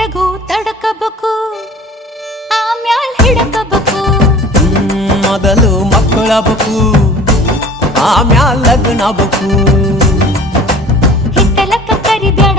ನೆಟಗೂ ತಡಕಬೇಕು ಆಮ್ಯಾಲ್ ಹಿಡಕಬೇಕು ಮೊದಲು ಮಕ್ಕಳಬೇಕು ಆಮ್ಯಾಲ್ ಲಗ್ನಬೇಕು ಹಿತ್ತಲಕ್ಕ ಕರಿಬ್ಯಾಡ